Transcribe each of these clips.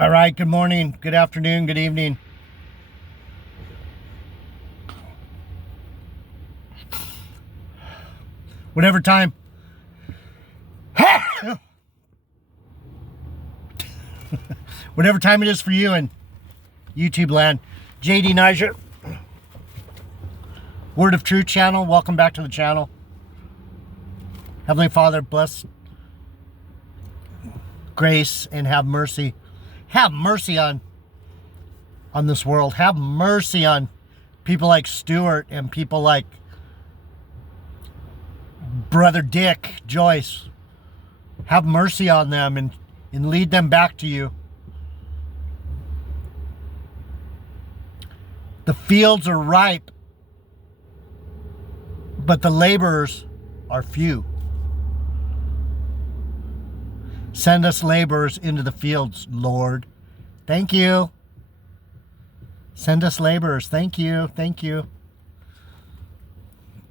All right, good morning, good afternoon, good evening. Whatever time. Whatever time it is for you in YouTube land. JD Niger, Word of Truth channel. Welcome back to the channel. Heavenly Father, bless, grace, and have mercy. Have mercy on this world. Have mercy on people like Stuart and people like Brother Dick, Joyce. Have mercy on them and lead them back to you. The fields are ripe, but the laborers are few. Send us laborers into the fields, Lord. Thank you. Send us laborers. Thank you. Thank you.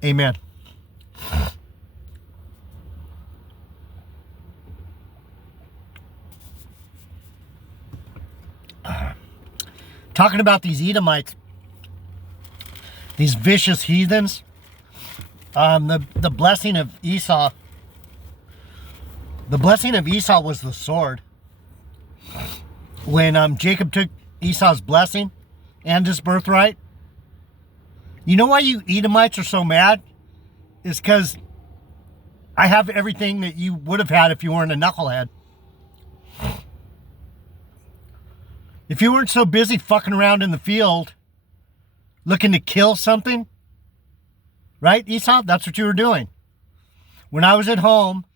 Amen. Talking about these Edomites, these vicious heathens, the blessing of Esau. The blessing of Esau was the sword. When Jacob took Esau's blessing and his birthright, you know why you Edomites are so mad? It's because I have everything that you would have had if you weren't a knucklehead. If you weren't so busy fucking around in the field looking to kill something, right, Esau? That's what you were doing. When I was at home,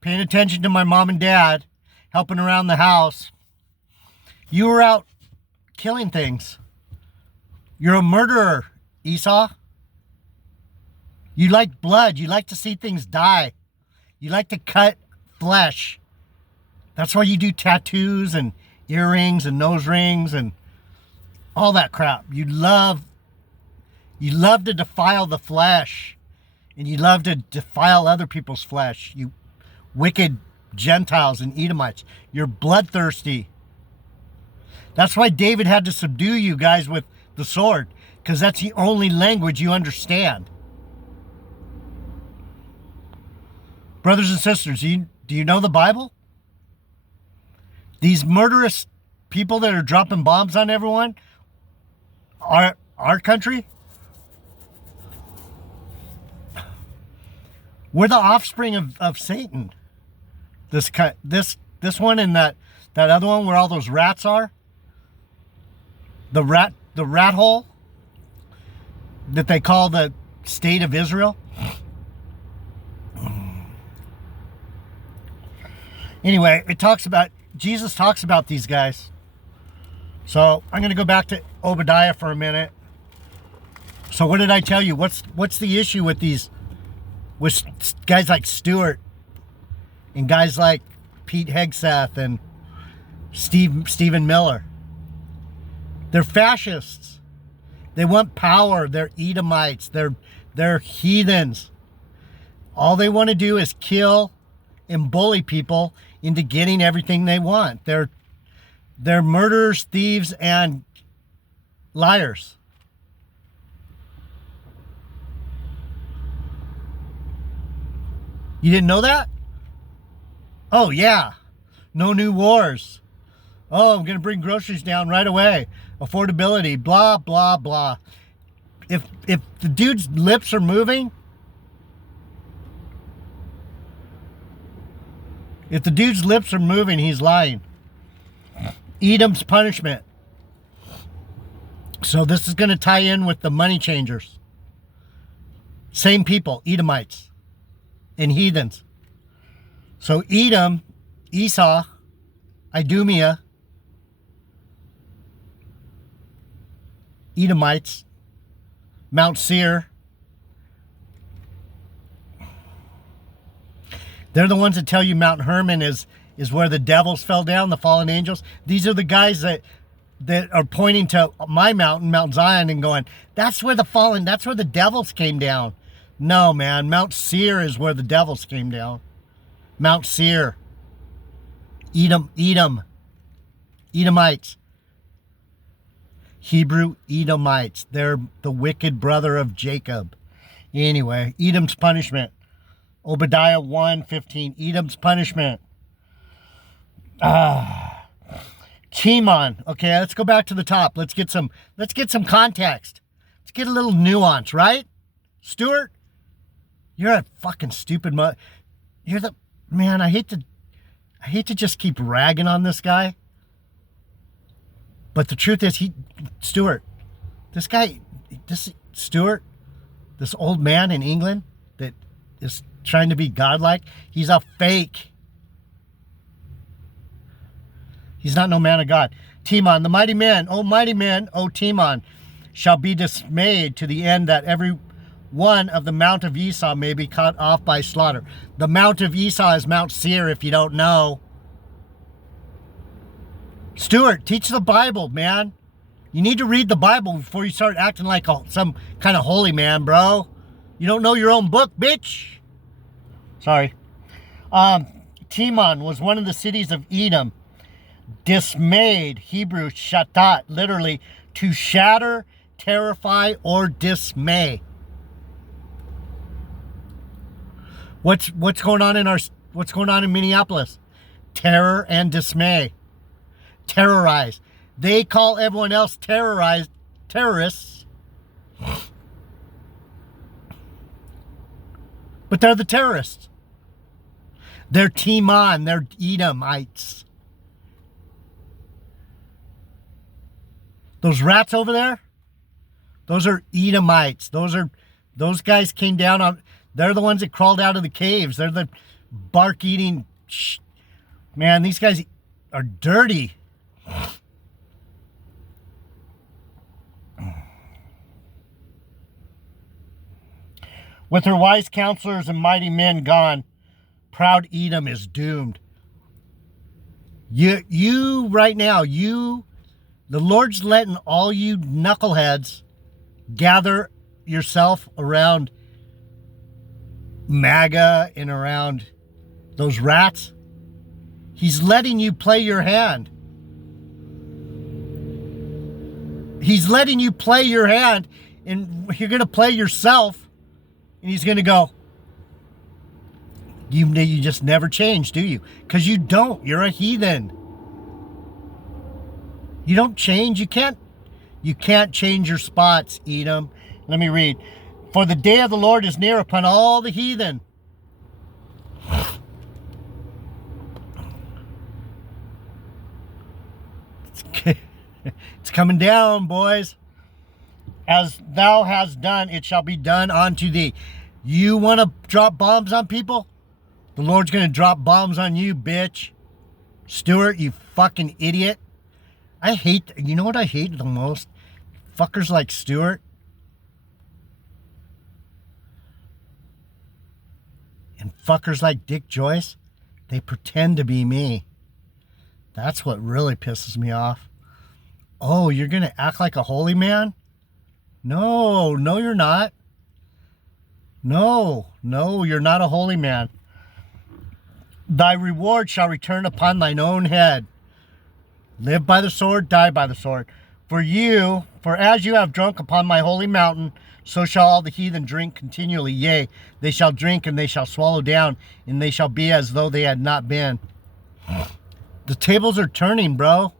paying attention to my mom and dad, helping around the house, you were out killing things. You're a murderer, Esau. You like blood. You like to see things die. You like to cut flesh. That's why you do tattoos and earrings and nose rings and all that crap. You love to defile the flesh, and you love to defile other people's flesh. You wicked Gentiles and Edomites. You're bloodthirsty. That's why David had to subdue you guys with the sword, because that's the only language you understand. Brothers and sisters, do you know the Bible? These murderous people that are dropping bombs on everyone, our country, we're the offspring of Satan. This one and that other one where all those rats are, the rat hole that they call the state of Israel. Anyway, Jesus talks about these guys. So I'm going to go back to Obadiah for a minute. So what did I tell you? What's the issue with guys like Stuart and guys like Pete Hegseth and Stephen Miller? They're fascists. They want power. They're Edomites. They're heathens. All they want to do is kill and bully people into getting everything they want. They're murderers, thieves, and liars. You didn't know that? Oh, yeah. No new wars. Oh, I'm going to bring groceries down right away. Affordability, blah, blah, blah. If the dude's lips are moving, he's lying. Edom's punishment. So this is going to tie in with the money changers. Same people, Edomites and heathens. So Edom, Esau, Idumea, Edomites, Mount Seir. They're the ones that tell you Mount Hermon is where the devils fell down, the fallen angels. These are the guys that are pointing to my mountain, Mount Zion, and going, that's where the devils came down. No, man, Mount Seir is where the devils came down. Mount Seir. Edom. Edomites. Hebrew Edomites. They're the wicked brother of Jacob. Anyway, Edom's punishment. Obadiah 1:15. Edom's punishment. Timon. Okay, let's go back to the top. Let's get some context. Let's get a little nuance, right? Stuart, you're a fucking stupid you're the man. I hate to just keep ragging on this guy. But the truth is, Stuart, this old man in England that is trying to be godlike, he's a fake. He's not no man of God. Timon, the mighty men, O Timon, shall be dismayed to the end that every one of the Mount of Esau may be cut off by slaughter. The Mount of Esau is Mount Seir, if you don't know. Stuart, teach the Bible, man. You need to read the Bible before you start acting like some kind of holy man, bro. You don't know your own book, bitch. Sorry. Timon was one of the cities of Edom. Dismayed, Hebrew, shatat, literally, to shatter, terrify, or dismay. What's going on in Minneapolis? Terror and dismay. Terrorize. They call everyone else terrorists. But they're the terrorists. They're Timon. They're Edomites. Those rats over there, those are Edomites. Those guys came down on, they're the ones that crawled out of the caves. They're the bark eating, man, these guys are dirty. With her wise counselors and mighty men gone, proud Edom is doomed. You right now, the Lord's letting all you knuckleheads gather yourself around MAGA and around those rats. He's letting you play your hand. He's letting you play your hand, and you're going to play yourself, and he's going to go, you just never change, do you? Because you don't. You're a heathen. You don't change. You can't change your spots, Edom. Let me read. For the day of the Lord is near upon all the heathen. It's coming down, boys. As thou hast done, it shall be done unto thee. You want to drop bombs on people? The Lord's going to drop bombs on you, bitch. Stuart, you fucking idiot. You know what I hate the most? Fuckers like Stuart. And fuckers like Dick Joyce. They pretend to be me. That's what really pisses me off. Oh, you're going to act like a holy man? No, you're not. No, you're not a holy man. Thy reward shall return upon thine own head. Live by the sword, die by the sword. For as you have drunk upon my holy mountain, so shall all the heathen drink continually. Yea, they shall drink and they shall swallow down, and they shall be as though they had not been. The tables are turning, bro.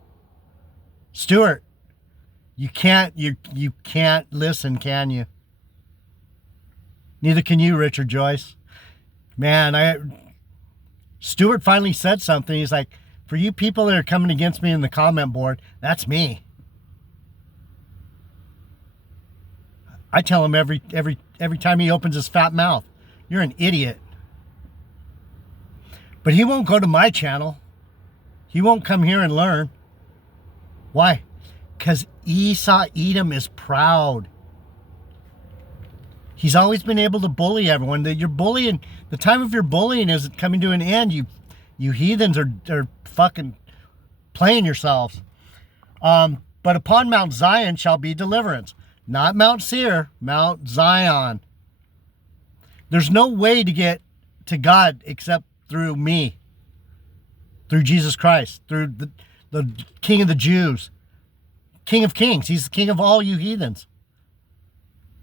Stuart, you can't listen, can you? Neither can you, Richard Joyce. Man, Stuart finally said something. He's like, for you people that are coming against me in the comment board, that's me. I tell him every time he opens his fat mouth, you're an idiot. But he won't go to my channel. He won't come here and learn. Why? Because Edom is proud. He's always been able to bully everyone. You're bullying. The time of your bullying is coming to an end. You heathens are fucking playing yourselves. But upon Mount Zion shall be deliverance. Not Mount Seir, Mount Zion. There's no way to get to God except through me. Through Jesus Christ. Through the King of the Jews, King of Kings. He's the King of all you heathens.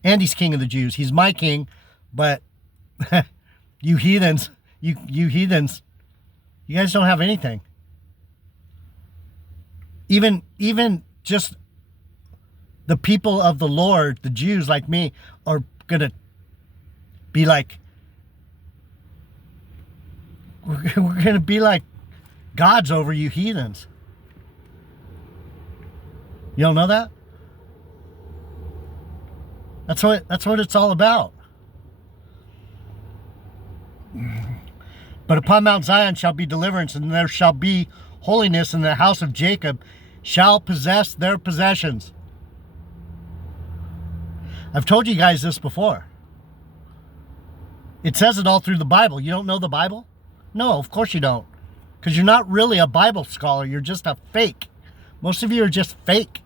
And he's King of the Jews. He's my king, but you heathens, you heathens, you guys don't have anything. Even just the people of the Lord, the Jews like me, are going to be like, we're going to be like gods over you heathens. You don't know that? That's what it's all about. But upon Mount Zion shall be deliverance, and there shall be holiness, and the house of Jacob shall possess their possessions. I've told you guys this before. It says it all through the Bible. You don't know the Bible? No, of course you don't. Because you're not really a Bible scholar. You're just a fake. Most of you are just fake.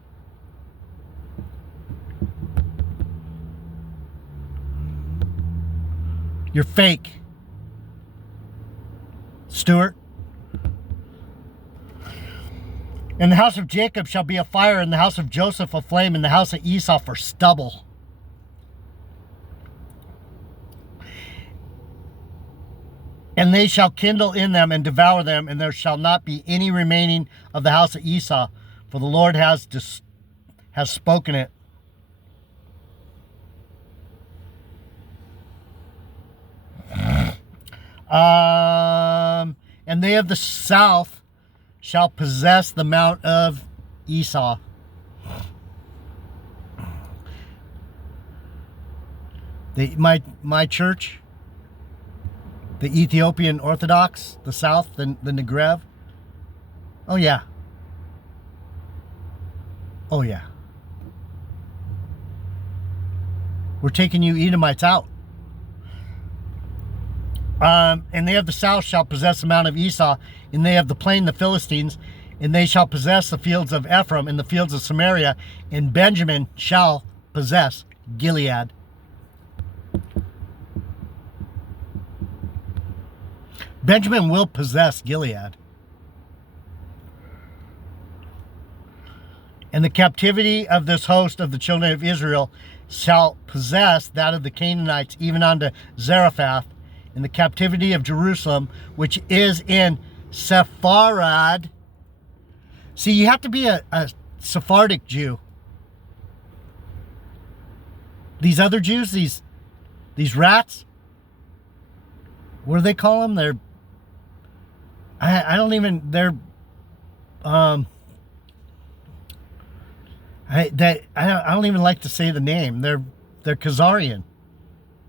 You're fake. Stuart. And the house of Jacob shall be a fire, and the house of Joseph a flame, and the house of Esau for stubble. And they shall kindle in them and devour them, and there shall not be any remaining of the house of Esau, for the Lord has spoken it. And they of the south shall possess the mount of Esau. My church, the Ethiopian Orthodox, the South, the Negev. Oh yeah. Oh yeah. We're taking you Edomites out. And they of the south shall possess the mount of Esau, and they of the plain the Philistines, and they shall possess the fields of Ephraim and the fields of Samaria, and Benjamin shall possess Gilead. Benjamin will possess Gilead. And the captivity of this host of the children of Israel shall possess that of the Canaanites, even unto Zarephath, in the captivity of Jerusalem, which is in Sepharad. See, you have to be a Sephardic Jew. These other Jews, these rats, what do they call them? They're, I don't even, they're, I don't even like to say the name. They're Khazarian.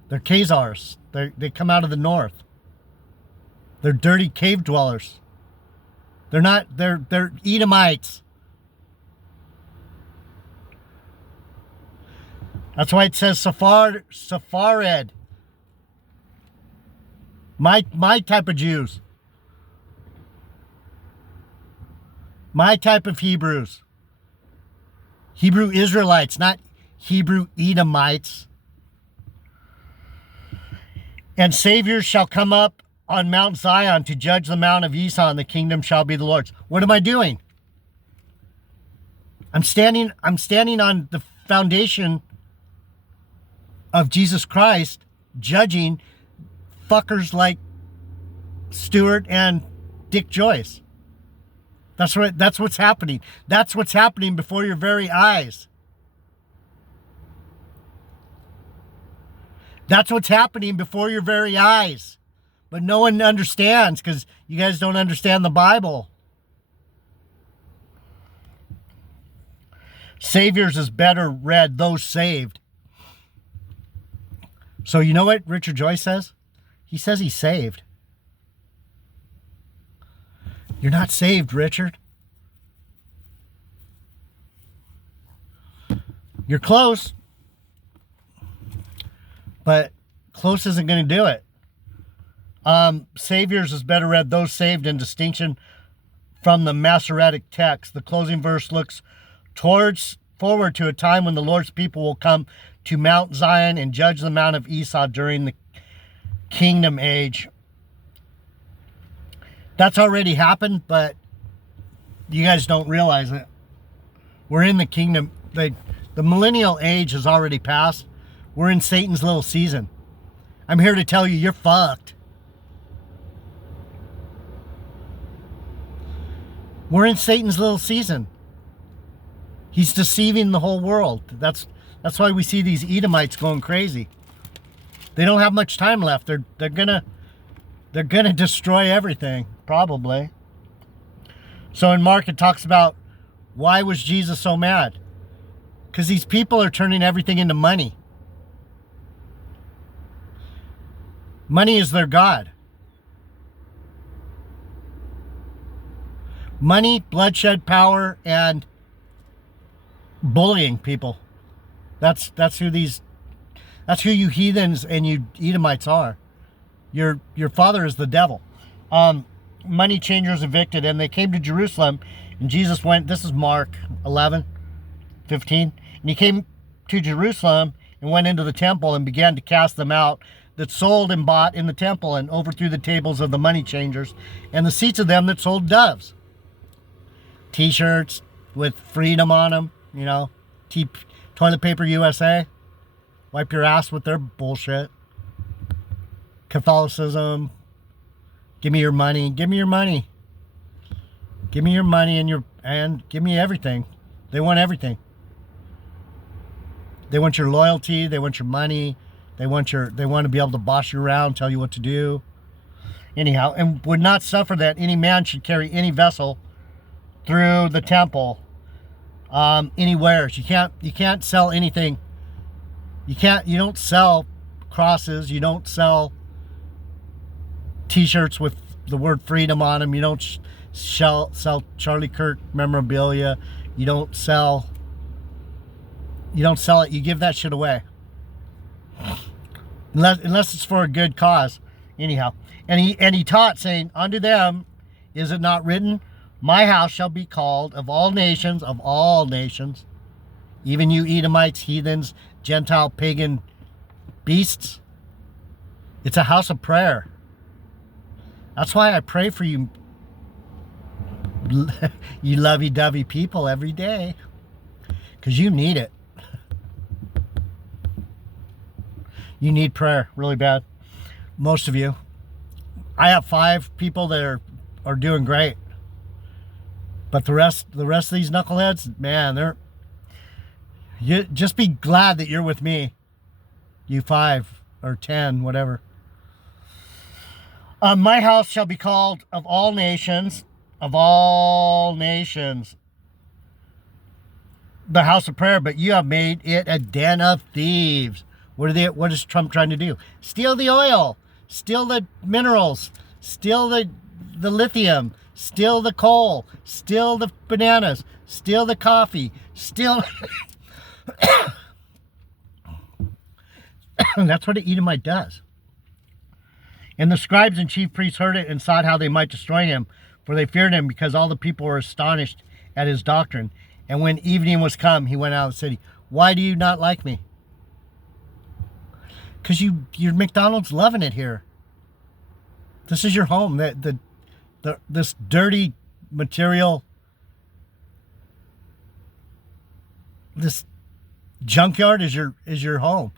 They're Khazars. They come out of the north. They're dirty cave dwellers. They're Edomites. That's why it says Sepharad. My type of Jews. My type of Hebrews. Hebrew Israelites, not Hebrew Edomites. And saviors shall come up on Mount Zion to judge the mount of Esau, and the kingdom shall be the Lord's. What am I doing? I'm standing on the foundation of Jesus Christ, judging fuckers like Stuart and Dick Joyce. That's what's happening. That's what's happening before your very eyes. That's what's happening before your very eyes. But no one understands because you guys don't understand the Bible. Saviors is better read, those saved. So you know what Richard Joyce says? He says he's saved. You're not saved, Richard. You're close. But close isn't going to do it. Saviors is better read, those saved, in distinction from the Masoretic text. The closing verse looks forward to a time when the Lord's people will come to Mount Zion and judge the mount of Esau during the kingdom age. That's already happened, but You guys don't realize it. We're in the kingdom. The millennial age has already passed. We're in Satan's little season. I'm here to tell you, you're fucked. We're in Satan's little season. He's deceiving the whole world. That's why we see these Edomites going crazy. They don't have much time left. They're gonna destroy everything, probably. So in Mark it talks about, why was Jesus so mad? Because these people are turning everything into money. Money is their God. Money, bloodshed, power, and bullying people. That's who you heathens and you Edomites are. Your father is the devil. Money changers evicted, and they came to Jerusalem, and Jesus went, this is Mark 11:15, and he came to Jerusalem and went into the temple and began to cast them out that sold and bought in the temple, and overthrew the tables of the money changers and the seats of them that sold doves. T-shirts with freedom on them, you know, Toilet Paper USA, wipe your ass with their bullshit. Catholicism, give me your money, give me your money. Give me your money and give me everything. They want everything. They want your loyalty, they want your money, they want to be able to boss you around, tell you what to do. Anyhow, and would not suffer that any man should carry any vessel through the temple anywhere. You can't sell anything. You don't sell crosses, you don't sell t-shirts with the word freedom on them, you don't sell Charlie Kirk memorabilia, you don't sell it, you give that shit away. Unless it's for a good cause. Anyhow. And he taught, saying, unto them is it not written, my house shall be called of all nations, even you Edomites, heathens, Gentile, pagan beasts. It's a house of prayer. That's why I pray for you, you lovey-dovey people, every day. Because you need it. You need prayer really bad. Most of you. I have 5 people that are doing great. But the rest of these knuckleheads, man, you just be glad that you're with me. You 5 or 10, whatever. My house shall be called of all nations, the house of prayer, but you have made it a den of thieves. What is Trump trying to do? Steal the oil, steal the minerals, steal the lithium, steal the coal, steal the bananas, steal the coffee, steal. That's what an Edomite does. And the scribes and chief priests heard it and sought how they might destroy him, for they feared him, because all the people were astonished at his doctrine. And when evening was come, he went out of the city. Why do you not like me? Because your McDonald's loving it here. This is your home. This dirty material, this junkyard is your home.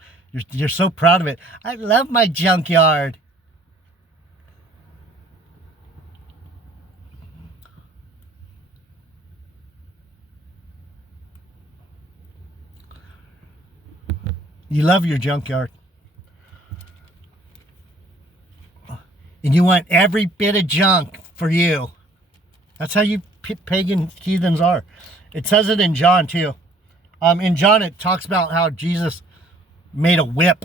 You're so proud of it. I love my junkyard. You love your junkyard. And you want every bit of junk for you. That's how you pagan heathens are. It says it in John too. In John it talks about how Jesus made a whip.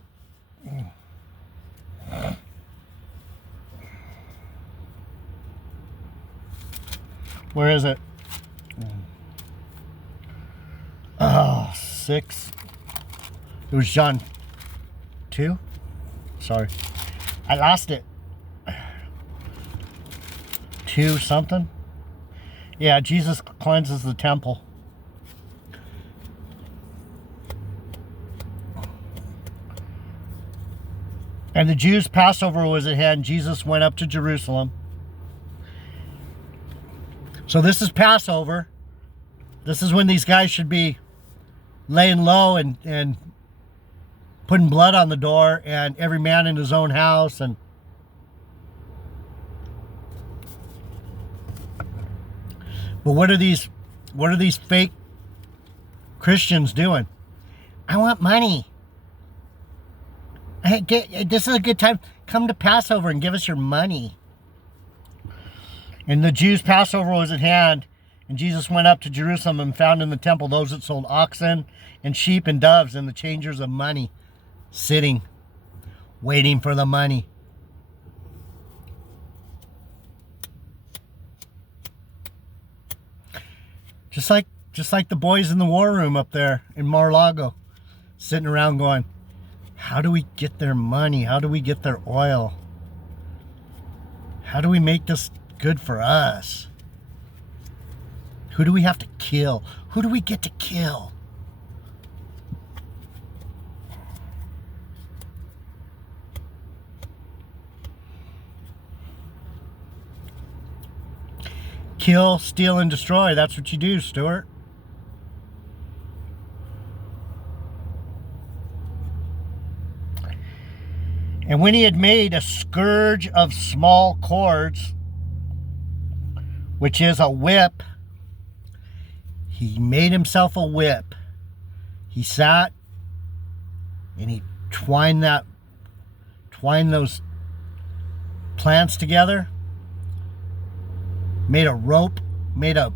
Where is it? Oh, 6. It was John 2. Sorry. I lost it. 2 something. Yeah, Jesus cleanses the temple. And the Jews' Passover was at hand. Jesus went up to Jerusalem. So this is Passover. This is when these guys should be laying low and putting blood on the door, and every man in his own house. And but what are these fake Christians doing? I want money. This is a good time. Come to Passover and give us your money. And the Jews' Passover was at hand, and Jesus went up to Jerusalem and found in the temple those that sold oxen and sheep and doves and the changers of money, sitting, waiting for the money. Just like the boys in the war room up there in Mar-a-Lago, sitting around going, how do we get their money? How do we get their oil? How do we make this good for us? Who do we have to kill? Who do we get to kill? Kill, steal, and destroy. That's what you do, Stuart. And when he had made a scourge of small cords, which is a whip, he made himself a whip. He sat and he twined those plants together, made a rope, made a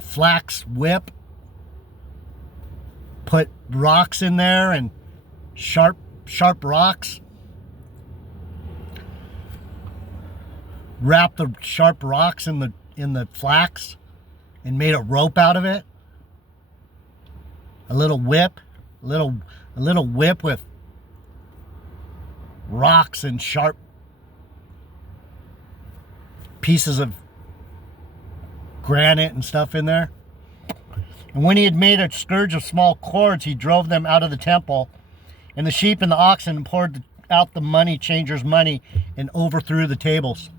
flax whip, put rocks in there and sharp rocks, wrapped the sharp rocks in the flax and made a rope out of it. A little whip with rocks and sharp pieces of granite and stuff in there. And when he had made a scourge of small cords, he drove them out of the temple, and the sheep and the oxen, poured out the money changers' money and overthrew the tables.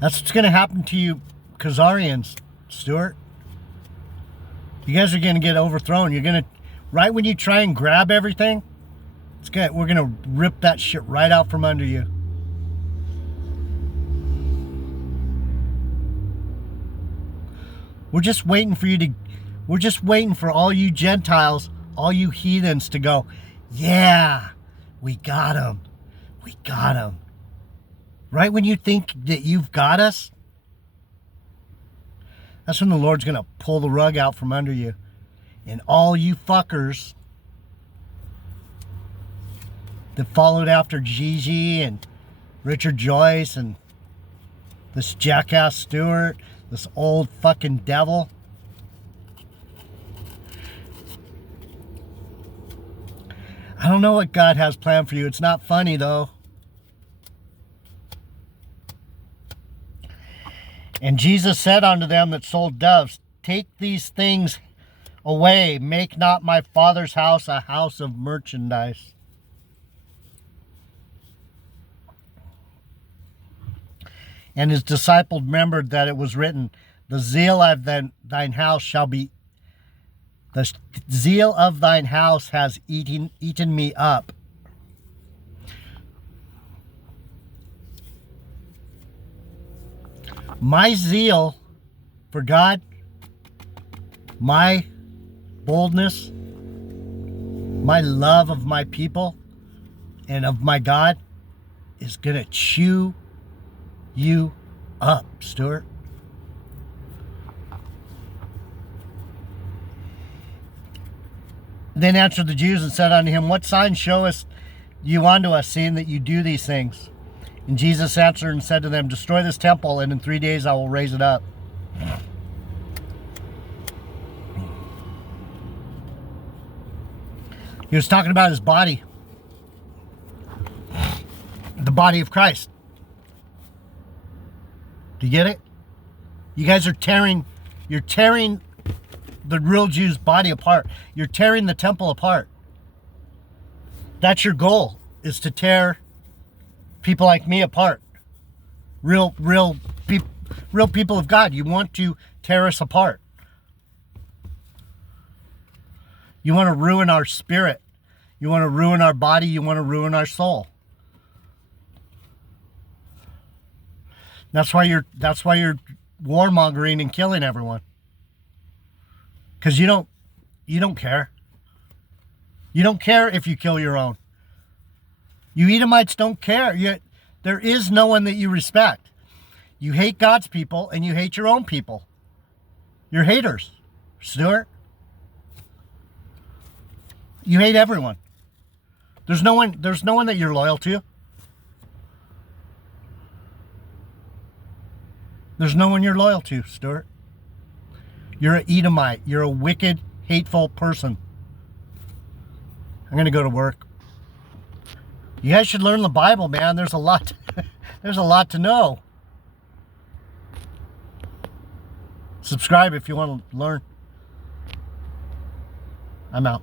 That's what's going to happen to you Khazarians, Stuart. You guys are going to get overthrown. You're going to, right when you try and grab everything, we're going to rip that shit right out from under you. We're just waiting for all you Gentiles, all you heathens to go, yeah, we got him. We got him. Right when you think that you've got us, that's when the Lord's going to pull the rug out from under you. And all you fuckers that followed after Gigi and Richard Joyce and this jackass Stewart, this old fucking devil. I don't know what God has planned for you. It's not funny though. And Jesus said unto them that sold doves, take these things away. Make not my Father's house a house of merchandise. And his disciples remembered that it was written, the zeal of thine house shall be, the zeal of thine house has eaten me up. My zeal for God, my boldness, my love of my people and of my God is going to chew you up, Stuart. Then answered the Jews and said unto him, what sign showest you unto us, seeing that you do these things? And Jesus answered and said to them, destroy this temple, and in 3 days I will raise it up. He was talking about his body. The body of Christ. Do you get it? You guys are you're tearing the real Jew's body apart. You're tearing the temple apart. That's your goal, is to tear people like me apart. Real people of God. You want to tear us apart. You want to ruin our spirit. You want to ruin our body. You want to ruin our soul. That's why you're warmongering and killing everyone. Because you don't care. You don't care if you kill your own. You Edomites don't care. There is no one that you respect. You hate God's people and you hate your own people. You're haters, Stuart. You hate everyone. There's no one that you're loyal to. There's no one you're loyal to, Stuart. You're an Edomite. You're a wicked, hateful person. I'm going to go to work. You guys should learn the Bible, man. There's a lot to know. Subscribe if you want to learn. I'm out.